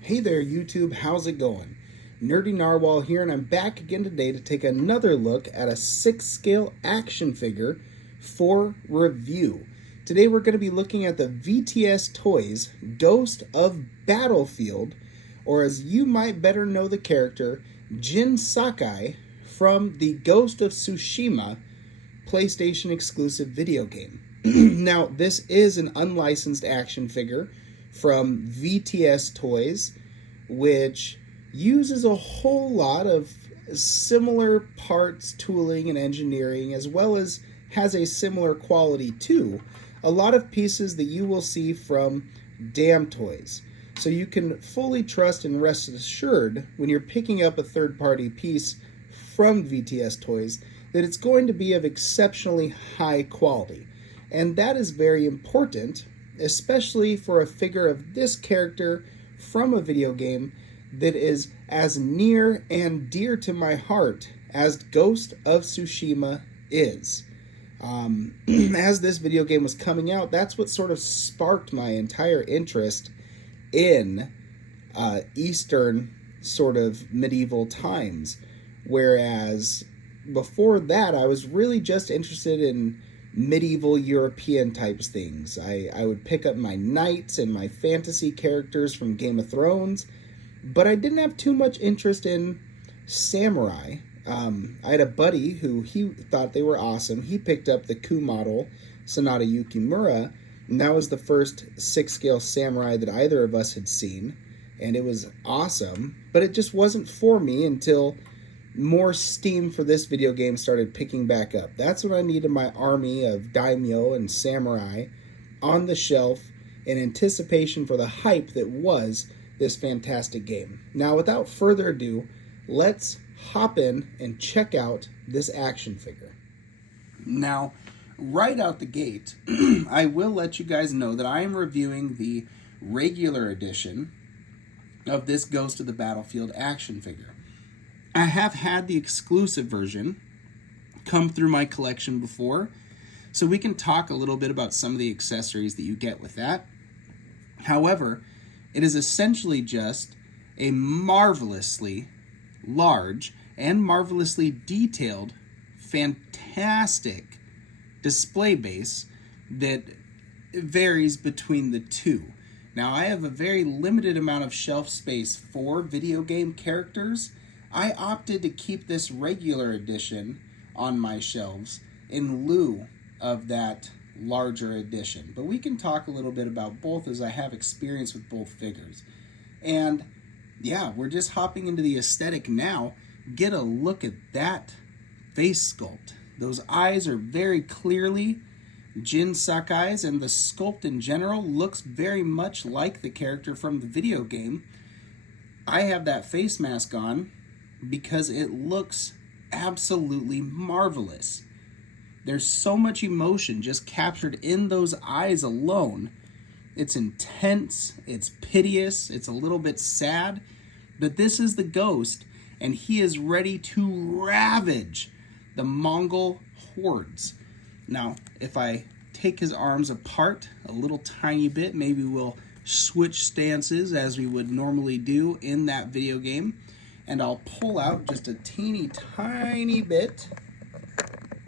Hey there YouTube, how's it going? Nerdy Narwhal here, and I'm back again today to take another look at a 6-scale action figure for review. Today we're going to be looking at the VTS Toys Ghost of Battlefield, or as you might better know the character, Jin Sakai from the Ghost of Tsushima PlayStation exclusive video game. Now, this is an unlicensed action figure from VTS Toys, which uses a whole lot of similar parts, tooling, and engineering, as well as has a similar quality to a lot of pieces that you will see from Damn Toys. So you can fully trust and rest assured when you're picking up a third-party piece from VTS Toys that it's going to be of exceptionally high quality. And that is very important, especially for a figure of this character from a video game that is as near and dear to my heart as Ghost of Tsushima is. As this video game was coming out, that's what sort of sparked my entire interest in Eastern sort of medieval times. Whereas before that, I was really just interested in medieval European types things. I would pick up my knights and my fantasy characters from Game of Thrones, but I didn't have too much interest in samurai. I had a buddy who he thought they were awesome. He picked up the Ku model Sanada Yukimura, and that was the first 6-scale samurai that either of us had seen, and it was awesome, but it just wasn't for me until more steam for this video game started picking back up. That's when I needed my army of daimyo and samurai on the shelf in anticipation for the hype that was this fantastic game. Now, without further ado, let's hop in and check out this action figure. Now, right out the gate, I will let you guys know that I am reviewing the regular edition of this Ghost of the Battlefield action figure. I have had the exclusive version come through my collection before, so we can talk a little bit about some of the accessories that you get with that. However, it is essentially just a marvelously large and marvelously detailed, fantastic display base that varies between the two. Now, I have a very limited amount of shelf space for video game characters. I opted to keep this regular edition on my shelves in lieu of that larger edition. But we can talk a little bit about both, as I have experience with both figures. And yeah, we're just hopping into the aesthetic now. Get a look at that face sculpt. Those eyes are very clearly Jin Sakai's, and the sculpt in general looks very much like the character from the video game. I have that face mask on because it looks absolutely marvelous. There's so much emotion just captured in those eyes alone. It's intense, it's piteous, it's a little bit sad, but this is the Ghost, and he is ready to ravage the Mongol hordes. Now, if I take his arms apart a little tiny bit, maybe we'll switch stances as we would normally do in that video game, and I'll pull out just a teeny tiny bit.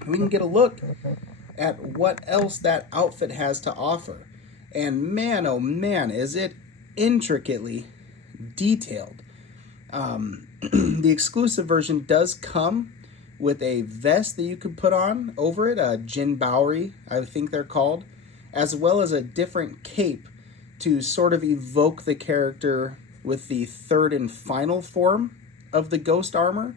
We can get a look at what else that outfit has to offer. And man, oh man, is it intricately detailed. The exclusive version does come with a vest that you can put on over it, a Jin Bowery, I think they're called, as well as a different cape to sort of evoke the character with the third and final form of the ghost armor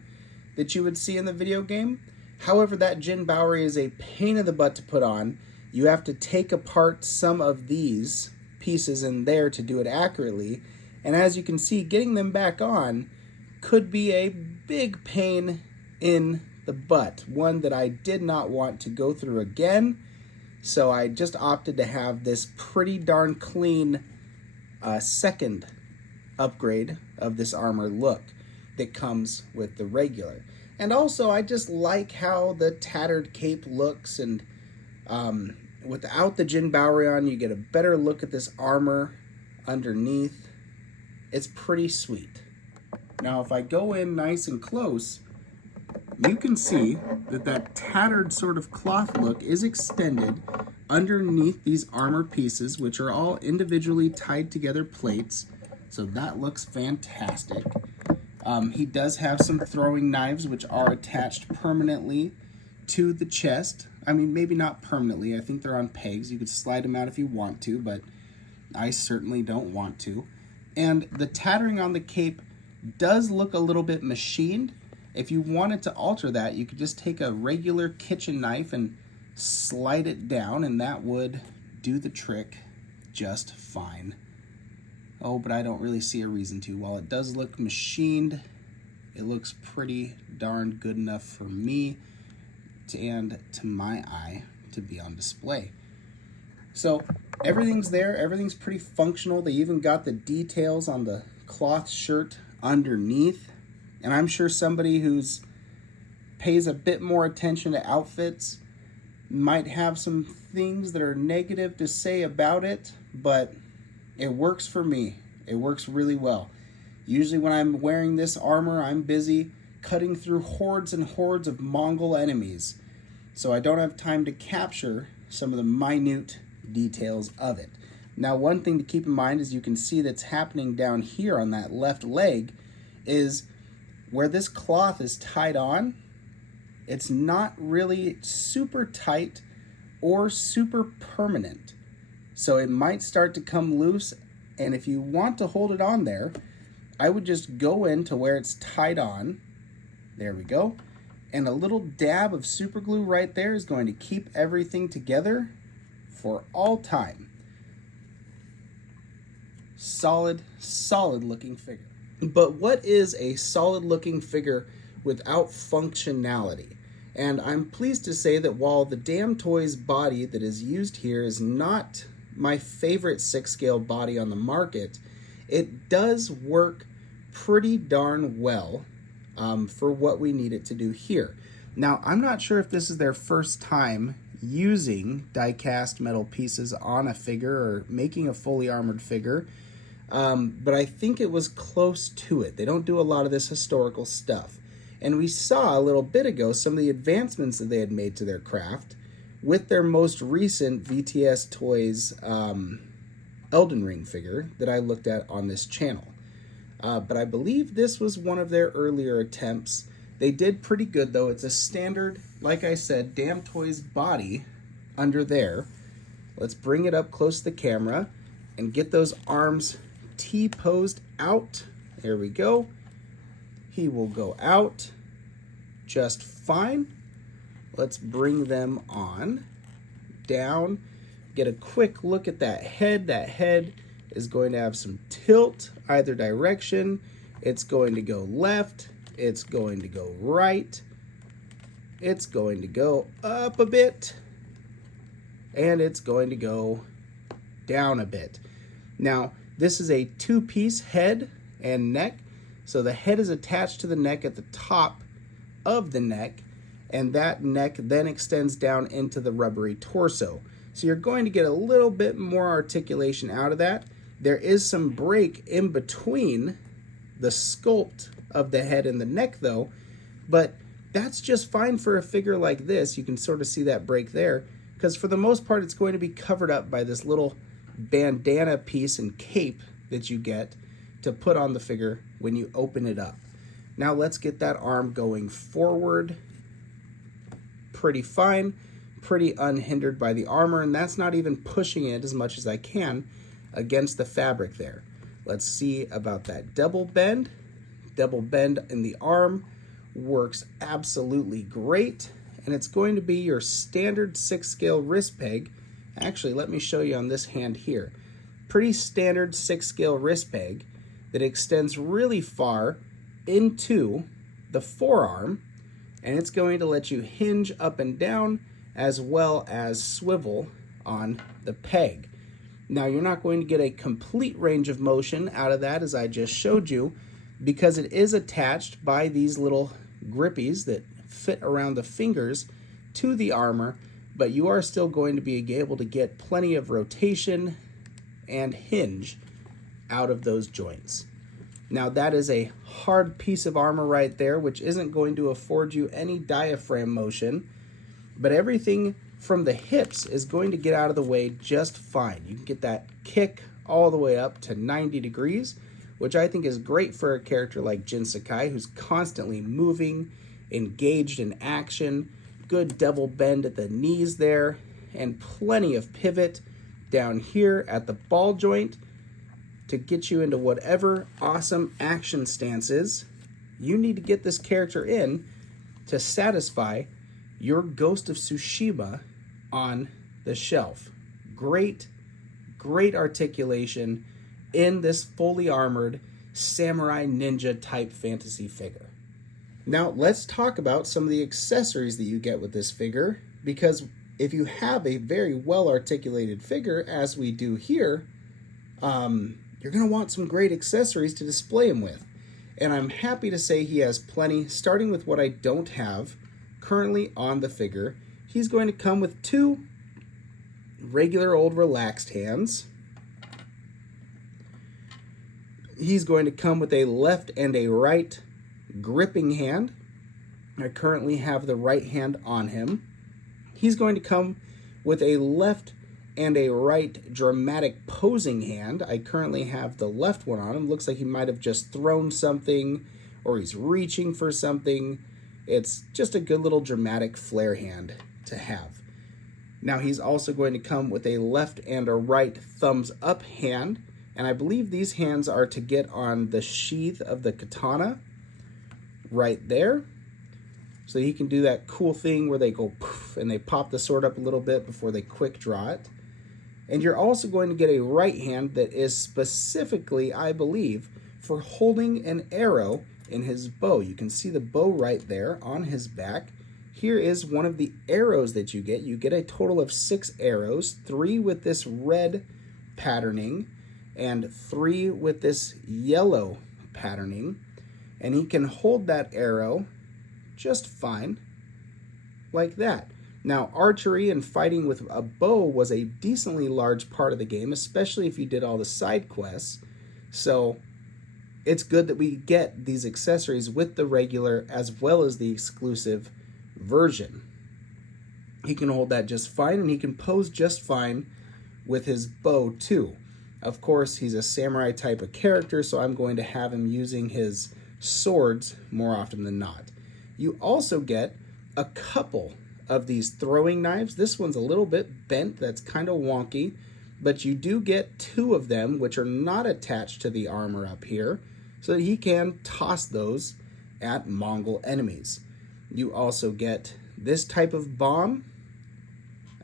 that you would see in the video game. However, that Jin Bowery is a pain in the butt to put on. You have to take apart some of these pieces in there to do it accurately, and as you can see, getting them back on could be a big pain in the butt, one that I did not want to go through again, so I just opted to have this pretty darn clean second upgrade of this armor look that comes with the regular. And also, I just like how the tattered cape looks, and without the Jin Bowery on, you get a better look at this armor underneath. it's pretty sweet. Now if I go in nice and close, you can see that that tattered sort of cloth look is extended underneath these armor pieces, which are all individually tied together plates. So that looks fantastic. He does have some throwing knives, which are attached permanently to the chest. I mean, maybe not permanently. I think they're on pegs. You could slide them out if you want to, but I certainly don't want to. And the tattering on the cape does look a little bit machined. If you wanted to alter that, you could just take a regular kitchen knife and slide it down, and that would do the trick just fine. Oh, but I don't really see a reason to. While it does look machined, it looks pretty darn good enough for me and to my eye to be on display. So everything's there, everything's pretty functional. They even got the details on the cloth shirt underneath. And I'm sure somebody who's pays a bit more attention to outfits might have some things that are negative to say about it, but it works for me. It works really well. Usually when I'm wearing this armor, I'm busy cutting through hordes and hordes of Mongol enemies, so I don't have time to capture some of the minute details of it. Now, one thing to keep in mind, as you can see that's happening down here on that left leg, is where this cloth is tied on, it's not really super tight or super permanent. So it might start to come loose, and if you want to hold it on there, I would just go into where it's tied on. There we go. And a little dab of super glue right there is going to keep everything together for all time. Solid, solid looking figure. But what is a solid looking figure without functionality? And I'm pleased to say that while the Damn Toys body that is used here is not my favorite 6-scale body on the market, it does work pretty darn well for what we need it to do here. Now, I'm not sure if this is their first time using die-cast metal pieces on a figure or making a fully armored figure, but I think it was close to it. They don't do a lot of this historical stuff. And we saw a little bit ago some of the advancements that they had made to their craft with their most recent VTS Toys Elden Ring figure that I looked at on this channel. But I believe this was one of their earlier attempts. They did pretty good, though. It's a standard, like I said, Damn Toys body under there. Let's bring it up close to the camera and get those arms T-posed out. There we go. He will go out just fine. Let's bring them on down. Get a quick look at that head. That head is going to have some tilt either direction. It's going to go left. It's going to go right. It's going to go up a bit. And it's going to go down a bit. Now, this is a two-piece head and neck. So the head is attached to the neck at the top of the neck, and that neck then extends down into the rubbery torso. So you're going to get a little bit more articulation out of that. There is some break in between the sculpt of the head and the neck though, but that's just fine for a figure like this. You can sort of see that break there, because for the most part it's going to be covered up by this little bandana piece and cape that you get to put on the figure when you open it up. Now let's get that arm going forward. Pretty fine, pretty unhindered by the armor, and that's not even pushing it as much as I can against the fabric there. Let's see about that double bend. Double bend in the arm works absolutely great, and it's going to be your standard 6-scale wrist peg. Actually, let me show you on this hand here. Pretty standard 6-scale wrist peg that extends really far into the forearm, and it's going to let you hinge up and down as well as swivel on the peg. Now, you're not going to get a complete range of motion out of that, as I just showed you, because it is attached by these little grippies that fit around the fingers to the armor, but you are still going to be able to get plenty of rotation and hinge out of those joints. Now that is a hard piece of armor right there, which isn't going to afford you any diaphragm motion, but everything from the hips is going to get out of the way just fine. You can get that kick all the way up to 90 degrees, which I think is great for a character like Jin Sakai, who's constantly moving, engaged in action, good double bend at the knees there, and plenty of pivot down here at the ball joint to get you into whatever awesome action stances you need to get this character in to satisfy your Ghost of Tsushima on the shelf. Great articulation in this fully armored samurai ninja type fantasy figure. Now let's talk about some of the accessories that you get with this figure, because if you have a very well articulated figure, as we do here, you're going to want some great accessories to display him with. And I'm happy to say he has plenty, starting with what I don't have currently on the figure. He's going to come with 2 regular old relaxed hands. He's going to come with a left and a right gripping hand. I currently have the right hand on him. He's going to come with a left and a right dramatic posing hand. I currently have the left one on him. Looks like he might have just thrown something, or he's reaching for something. It's just a good little dramatic flare hand to have. Now he's also going to come with a left and a right thumbs up hand, and I believe these hands are to get on the sheath of the katana right there. So he can do that cool thing where they go poof and they pop the sword up a little bit before they quick draw it. And you're also going to get a right hand that is specifically, I believe, for holding an arrow in his bow. You can see the bow right there on his back. Here is one of the arrows that you get. You get a total of 6 arrows, 3 with this red patterning and 3 with this yellow patterning. And he can hold that arrow just fine, like that. Now, archery and fighting with a bow was a decently large part of the game, especially if you did all the side quests. So it's good that we get these accessories with the regular as well as the exclusive version. He can hold that just fine, and he can pose just fine with his bow too. Of course, he's a samurai type of character, so I'm going to have him using his swords more often than not. You also get a couple of these throwing knives. This one's a little bit bent, that's kind of wonky, but you do get 2 of them, which are not attached to the armor up here, so that he can toss those at Mongol enemies. You also get this type of bomb,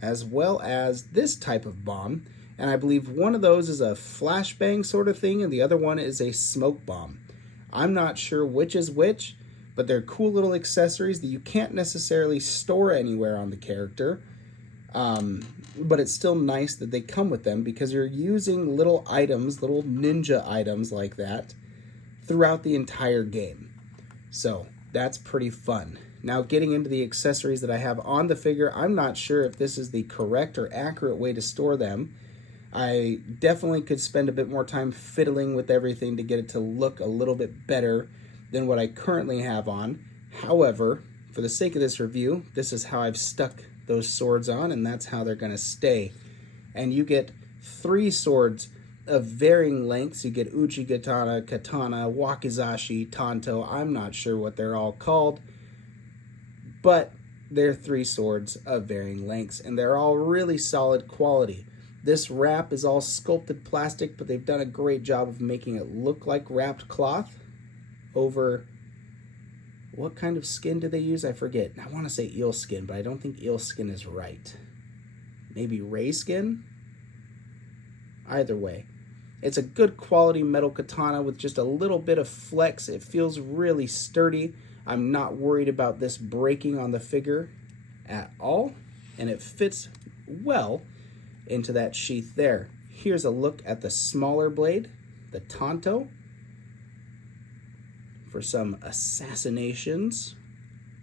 as well as this type of bomb, and I believe one of those is a flashbang sort of thing, and the other one is a smoke bomb. I'm not sure which is which, but they're cool little accessories that you can't necessarily store anywhere on the character. But it's still nice that they come with them, because you're using little items, little ninja items like that throughout the entire game. So that's pretty fun. Now, getting into the accessories that I have on the figure, I'm not sure if this is the correct or accurate way to store them. I definitely could spend a bit more time fiddling with everything to get it to look a little bit better than what I currently have on. However, for the sake of this review, this is how I've stuck those swords on, and that's how they're going to stay. And you get 3 swords of varying lengths. You get uchi katana, wakizashi, tanto. I'm not sure what they're all called, but they're 3 swords of varying lengths, and they're all really solid quality. This wrap is all sculpted plastic, but they've done a great job of making it look like wrapped cloth over, what kind of skin do they use? I forget. I want to say eel skin, but I don't think eel skin is right. Maybe ray skin? Either way, it's a good quality metal katana with just a little bit of flex. It feels really sturdy. I'm not worried about this breaking on the figure at all, and it fits well into that sheath there. Here's a look at the smaller blade, the tanto, for some assassinations,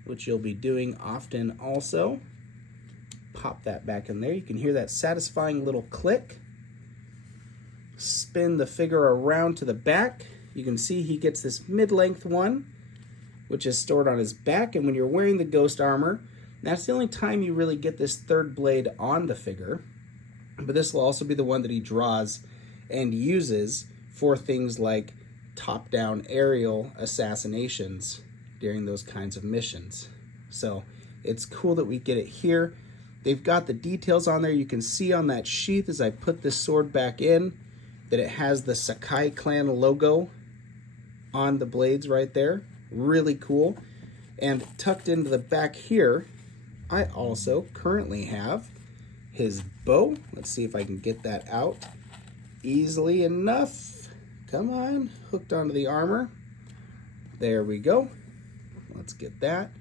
which you'll be doing often also. Pop that back in there. You can hear that satisfying little click. Spin the figure around to the back. You can see he gets this mid-length one, which is stored on his back, and when you're wearing the ghost armor, that's the only time you really get this third blade on the figure. But this will also be the one that he draws and uses for things like top-down aerial assassinations during those kinds of missions. So it's cool that we get it here. They've got the details on there. You can see on that sheath as I put this sword back in that it has the Sakai clan logo on the blades right there. Really cool. And tucked into the back here, I also currently have his bow. Let's see if I can get that out easily enough. Come on, hooked onto the armor. There we go. Let's get that.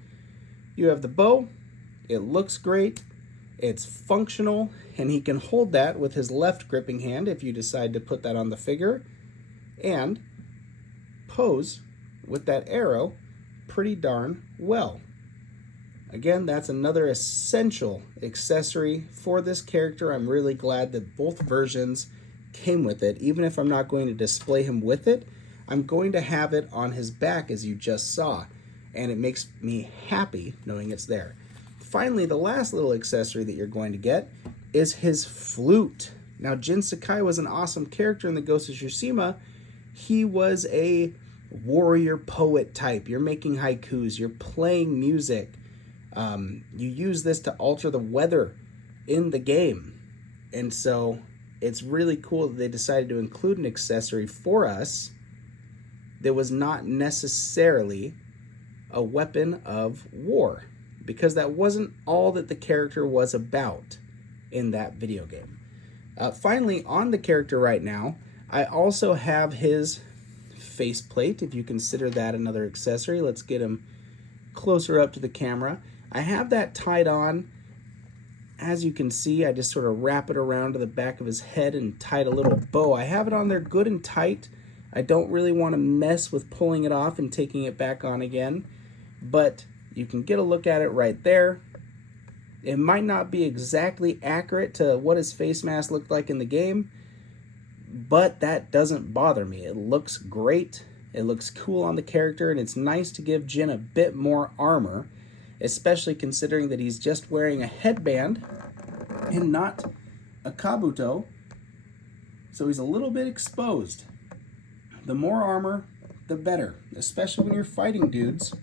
You have the bow. It looks great. It's functional, and he can hold that with his left gripping hand if you decide to put that on the figure, and pose with that arrow pretty darn well. Again, that's another essential accessory for this character. I'm really glad that both versions came with it. Even if I'm not going to display him with it, I'm going to have it on his back as you just saw, and it makes me happy knowing it's there. Finally, the last little accessory that you're going to get is his flute. Now, Jin Sakai was an awesome character in the Ghost of Tsushima. He was a warrior poet type. You're making haikus, you're playing music. You use this to alter the weather in the game. And so it's really cool that they decided to include an accessory for us that was not necessarily a weapon of war, because that wasn't all that the character was about in that video game. Finally, on the character right now, I also have his faceplate, if you consider that another accessory. Let's get him closer up to the camera. I have that tied on. As you can see, I just sort of wrap it around to the back of his head and tied a little bow. I have it on there good and tight. I don't really want to mess with pulling it off and taking it back on again, but you can get a look at it right there. It might not be exactly accurate to what his face mask looked like in the game, but that doesn't bother me. It looks great. It looks cool on the character, and it's nice to give Jin a bit more armor, especially considering that he's just wearing a headband and not a kabuto, so he's a little bit exposed. The more armor, the better, especially when you're fighting dudes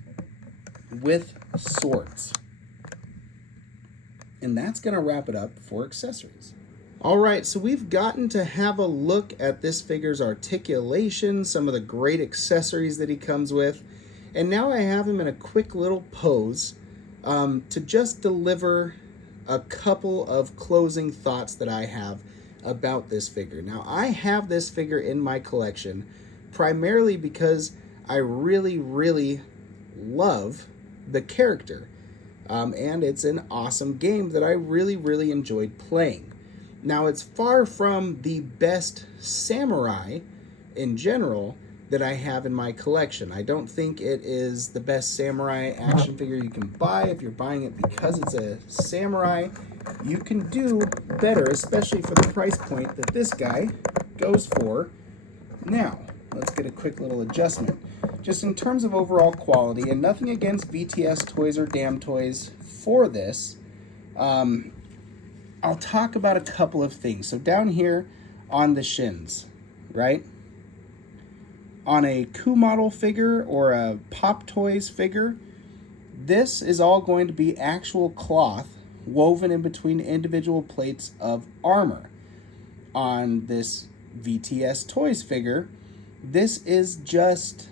with swords. And that's going to wrap it up for accessories. All right, so we've gotten to have a look at this figure's articulation, some of the great accessories that he comes with, and now I have him in a quick little pose to just deliver a couple of closing thoughts that I have about this figure. Now, I have this figure in my collection primarily because I really, really love the character. And it's an awesome game that I really, really enjoyed playing. Now, it's far from the best samurai in general that I have in my collection. I don't think it is the best samurai action figure you can buy. If you're buying it because it's a samurai, you can do better, especially for the price point that this guy goes for. Now, let's get a quick little adjustment. Just in terms of overall quality, and nothing against VTS toys or damn toys for this, I'll talk about a couple of things. So down here on the shins, right? On a Coup model figure or a Pop Toys figure, this is all going to be actual cloth woven in between individual plates of armor. On this VTS Toys figure, this is just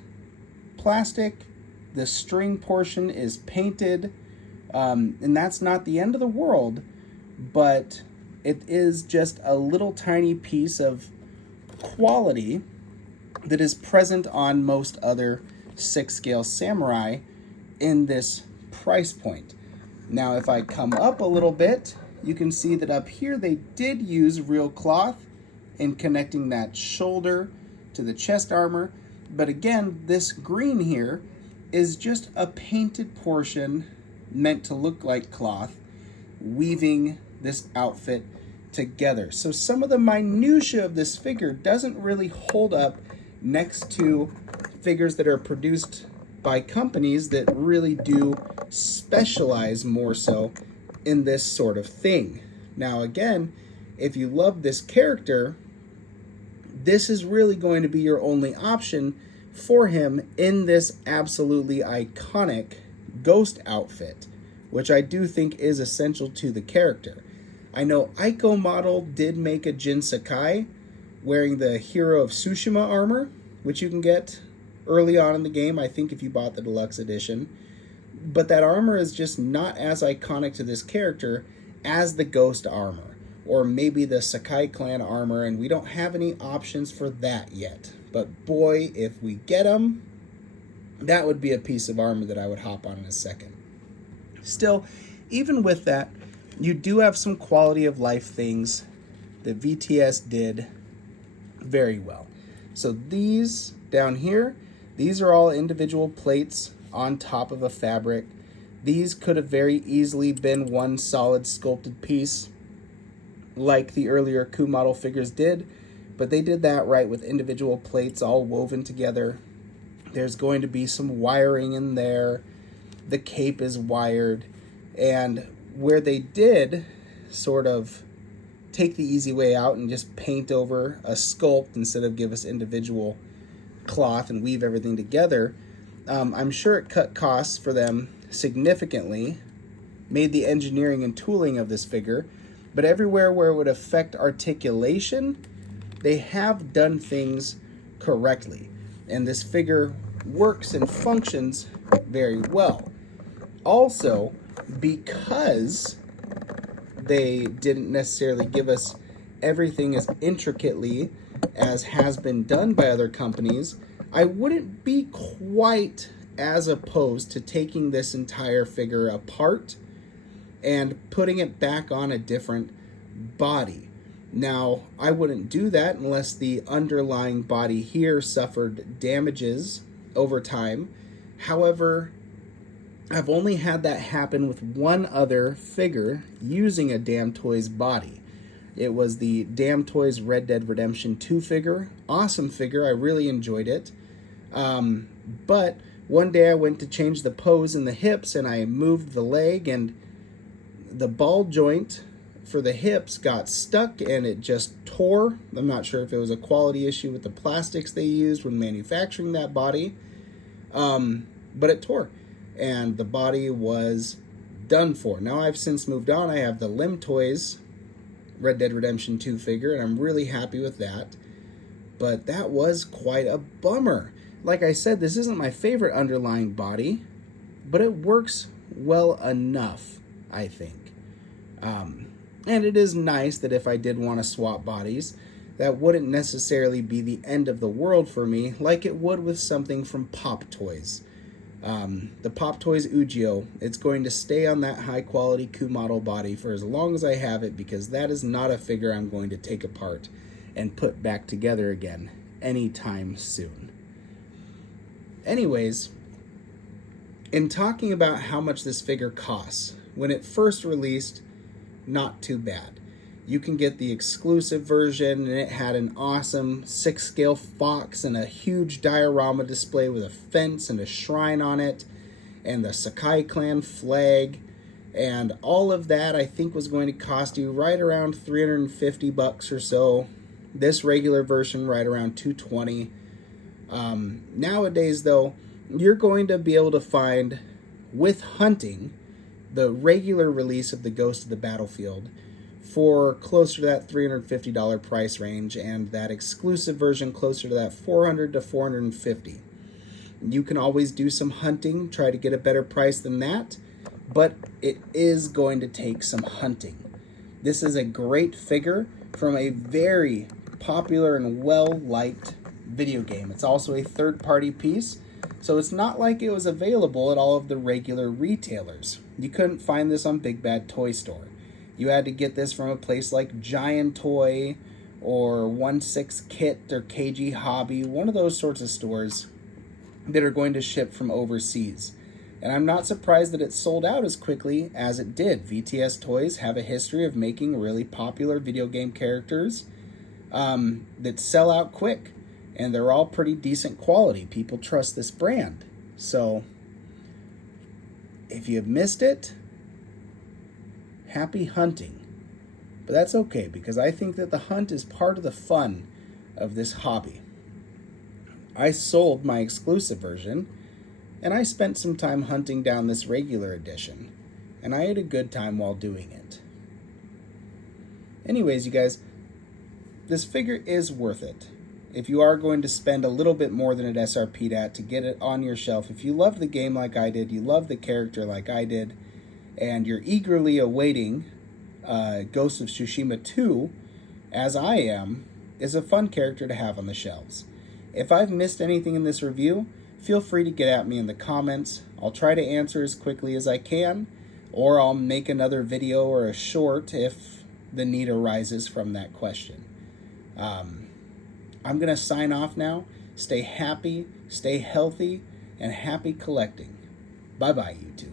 plastic. The string portion is painted, and that's not the end of the world, but it is just a little tiny piece of quality that is present on most other 6-scale samurai in this price point. Now, if I come up a little bit, you can see that up here they did use real cloth in connecting that shoulder to the chest armor. But again, this green here is just a painted portion meant to look like cloth, weaving this outfit together. So some of the minutia of this figure doesn't really hold up next to figures that are produced by companies that really do specialize more so in this sort of thing. Now again, if you love this character, this is really going to be your only option for him in this absolutely iconic ghost outfit, which I do think is essential to the character. I know Ico Model did make a Jin Sakai wearing the Hero of Tsushima armor, which you can get early on in the game, I think, if you bought the deluxe edition. But that armor is just not as iconic to this character as the ghost armor, or maybe the Sakai clan armor, and we don't have any options for that yet. But boy, if we get them, that would be a piece of armor that I would hop on in a second. Still, even with that, you do have some quality of life things that VTS did very well. So these down here, these are all individual plates on top of a fabric. These could have very easily been one solid sculpted piece like the earlier Ku model figures did, but they did that right with individual plates all woven together. There's going to be some wiring in there. The cape is wired, and where they did sort of take the easy way out and just paint over a sculpt instead of give us individual cloth and weave everything together, I'm sure it cut costs for them significantly, made the engineering and tooling of this figure, but everywhere where it would affect articulation, they have done things correctly, and this figure works and functions very well. Also, because they didn't necessarily give us everything as intricately as has been done by other companies, I wouldn't be quite as opposed to taking this entire figure apart and putting it back on a different body. Now, I wouldn't do that unless the underlying body here suffered damages over time. However, I've only had that happen with one other figure using a Damn Toys body. It was the Damn Toys Red Dead Redemption 2 figure. Awesome figure, I really enjoyed it. But one day I went to change the pose in the hips and I moved the leg, and the ball joint for the hips got stuck and it just tore. I'm not sure if it was a quality issue with the plastics they used when manufacturing that body, but it tore. And the body was done for. Now I've since moved on. I have the Lim Toys Red Dead Redemption 2 figure, and I'm really happy with that. But that was quite a bummer. Like I said, this isn't my favorite underlying body, but it works well enough, I think. And it is nice that if I did want to swap bodies, that wouldn't necessarily be the end of the world for me, like it would with something from Pop Toys. The Pop Toys Ujio, it's going to stay on that high quality Ku model body for as long as I have it, because that is not a figure I'm going to take apart and put back together again anytime soon. Anyways, in talking about how much this figure costs, when it first released, not too bad. You can get the exclusive version, and it had an awesome 6-scale fox and a huge diorama display with a fence and a shrine on it, and the Sakai clan flag, and all of that I think was going to cost you right around $350 or so. This regular version right around $220. Nowadays though, you're going to be able to find, with hunting, the regular release of the Ghost of the Battlefield for closer to that $350 price range, and that exclusive version closer to that $400 to $450. You can always do some hunting, try to get a better price than that, but it is going to take some hunting. This is a great figure from a very popular and well-liked video game. It's also a third-party piece, so it's not like it was available at all of the regular retailers. You couldn't find this on Big Bad Toy Store. You had to get this from a place like Giant Toy or 1/6 Kit or KG Hobby, one of those sorts of stores that are going to ship from overseas. And I'm not surprised that it sold out as quickly as it did. VTS Toys have a history of making really popular video game characters that sell out quick. and they're all pretty decent quality. People trust this brand. So if you've missed it, happy hunting. But that's okay, because I think that the hunt is part of the fun of this hobby. I sold my exclusive version, and I spent some time hunting down this regular edition, and I had a good time while doing it. Anyways, you guys, this figure is worth it. If you are going to spend a little bit more than it SRP'd at to get it on your shelf, if you love the game like I did, you love the character like I did, and you're eagerly awaiting Ghost of Tsushima 2, as I am, is a fun character to have on the shelves. If I've missed anything in this review, feel free to get at me in the comments. I'll try to answer as quickly as I can, or I'll make another video or a short if the need arises from that question. I'm going to sign off now. Stay happy, stay healthy, and happy collecting. Bye-bye, YouTube.